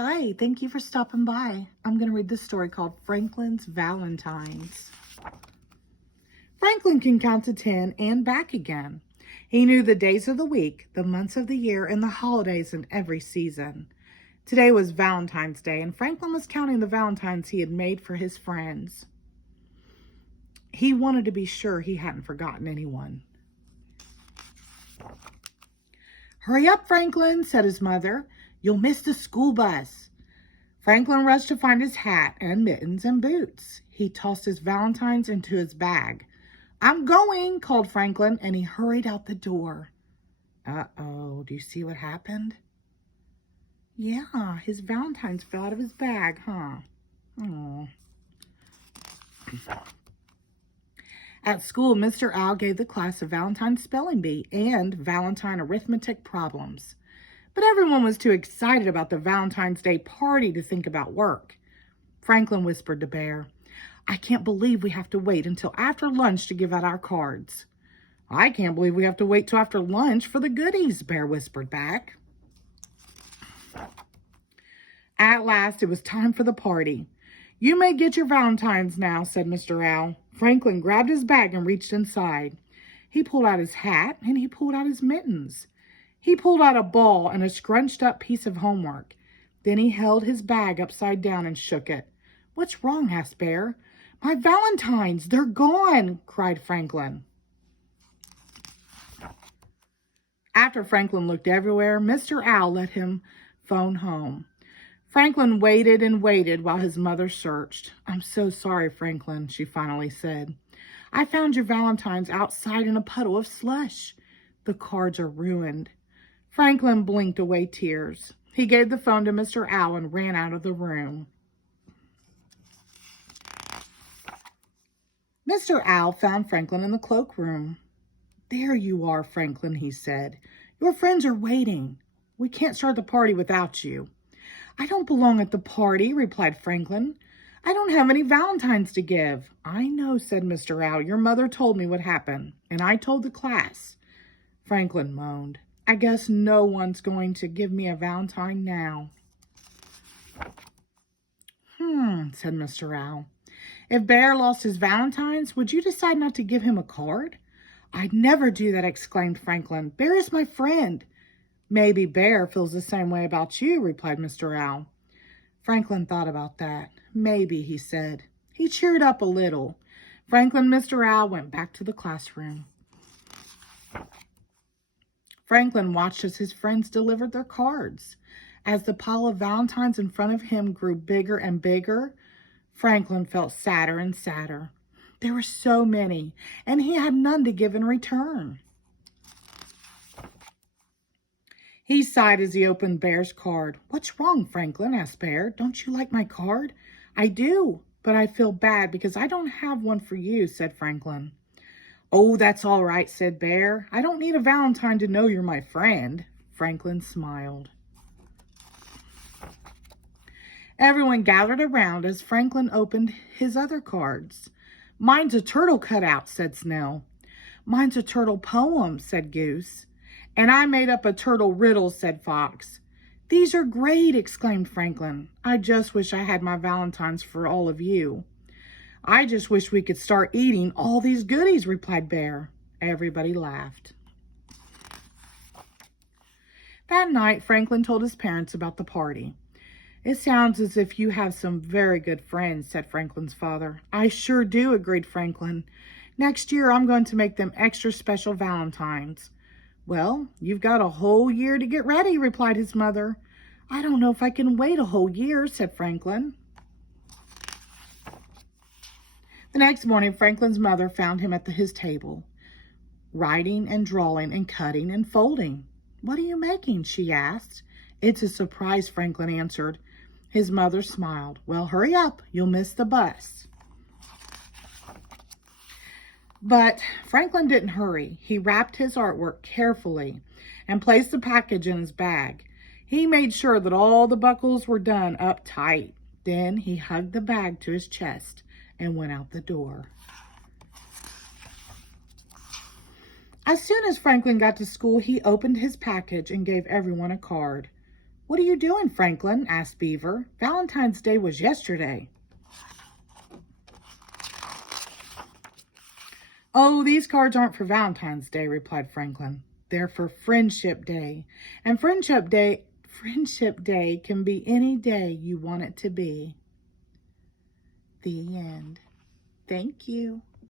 Hi, thank you for stopping by. I'm going to read this story called Franklin's Valentines. Franklin can count to 10 and back again. He knew the days of the week, the months of the year, and the holidays in every season. Today was Valentine's Day, and Franklin was counting the Valentines he had made for his friends. He wanted to be sure he hadn't forgotten anyone. "Hurry up, Franklin," said his mother. "You'll miss the school bus." Franklin rushed to find his hat and mittens and boots. He tossed his valentines into his bag. "I'm going," called Franklin, and he hurried out the door. Uh-oh, do you see what happened? Yeah, his valentines fell out of his bag, huh? Oh. At school, Mr. Owl gave the class a Valentine spelling bee and Valentine arithmetic problems. But everyone was too excited about the Valentine's Day party to think about work. Franklin whispered to Bear, "I can't believe we have to wait until after lunch to give out our cards." "I can't believe we have to wait till after lunch for the goodies," Bear whispered back. At last, it was time for the party. "You may get your Valentines now," said Mr. Owl. Franklin grabbed his bag and reached inside. He pulled out his hat and he pulled out his mittens. He pulled out a ball and a scrunched up piece of homework. Then he held his bag upside down and shook it. "What's wrong?" asked Bear. "My Valentines, they're gone," cried Franklin. After Franklin looked everywhere, Mr. Owl let him phone home. Franklin waited and waited while his mother searched. "I'm so sorry, Franklin," she finally said. "I found your Valentines outside in a puddle of slush. The cards are ruined." Franklin blinked away tears. He gave the phone to Mr. Owl and ran out of the room. Mr. Owl found Franklin in the cloakroom. "There you are, Franklin," he said. "Your friends are waiting. We can't start the party without you." "I don't belong at the party," replied Franklin. "I don't have any Valentines to give." "I know," said Mr. Owl. "Your mother told me what happened, and I told the class." Franklin moaned. "I guess no one's going to give me a Valentine now." Said Mr. Owl. "If Bear lost his Valentines, would you decide not to give him a card?" "I'd never do that," exclaimed Franklin. "Bear is my friend." "Maybe Bear feels the same way about you," replied Mr. Owl. Franklin thought about that. "Maybe," he said. He cheered up a little. Franklin and Mr. Owl went back to the classroom. Franklin watched as his friends delivered their cards. As the pile of Valentines in front of him grew bigger and bigger, Franklin felt sadder and sadder. There were so many, and he had none to give in return. He sighed as he opened Bear's card. "What's wrong, Franklin?" asked Bear. "Don't you like my card?" "I do, but I feel bad because I don't have one for you," said Franklin. "Oh, that's all right," said Bear. "I don't need a Valentine to know you're my friend." Franklin smiled. Everyone gathered around as Franklin opened his other cards. "Mine's a turtle cutout," said Snell. "Mine's a turtle poem," said Goose. "And I made up a turtle riddle," said Fox. "These are great," exclaimed Franklin. "I just wish I had my Valentines for all of you." "I just wish we could start eating all these goodies," replied Bear. Everybody laughed. That night, Franklin told his parents about the party. "It sounds as if you have some very good friends," said Franklin's father. "I sure do," agreed Franklin. "Next year, I'm going to make them extra special Valentines." "Well, you've got a whole year to get ready," replied his mother. "I don't know if I can wait a whole year," said Franklin. The next morning, Franklin's mother found him at his table, writing and drawing and cutting and folding. "What are you making?" she asked. "It's a surprise," Franklin answered. His mother smiled. "Well, hurry up. You'll miss the bus." But Franklin didn't hurry. He wrapped his artwork carefully and placed the package in his bag. He made sure that all the buckles were done up tight. Then he hugged the bag to his chest and went out the door. As soon as Franklin got to school, he opened his package and gave everyone a card. What are you doing, Franklin? Asked Beaver. Valentine's Day was yesterday. Oh, these cards aren't for Valentine's Day, replied Franklin. They're for Friendship Day. And Friendship Day can be any day you want it to be. The end. Thank you.